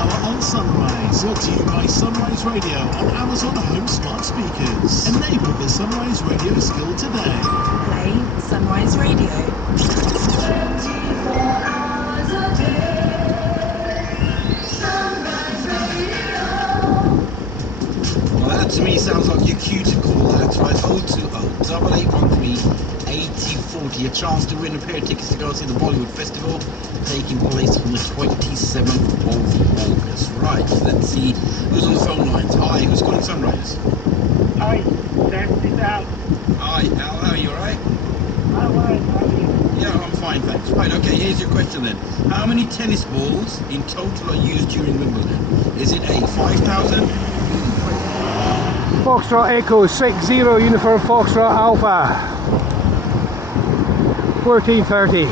hour on Sunrise, brought to you by Sunrise Radio on Amazon Home Smart Speakers. Enable the Sunrise Radio skill today. Play Sunrise Radio. 24 hours a day. Sunrise Radio. Well, that to me sounds like your cue to call. That's right, 020 8813 8040. A chance to win a pair of tickets to go see the Bollywood Festival taking place on the 27th of August. Right, let's see who's on the phone lines. Hi, who's calling Sunrise? Hi, Dan, it's Al. Hi, Al, how are you, alright? How are you? Yeah, I'm fine, thanks. Right, okay, here's your question then. How many tennis balls in total are used during Wimbledon? Is it A, 5,000? Foxtrot Echo 60 Uniform Foxtrot Alpha 1430.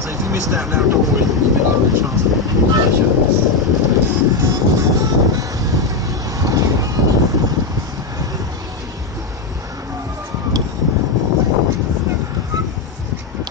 So if you missed out now, don't worry, you'll be able to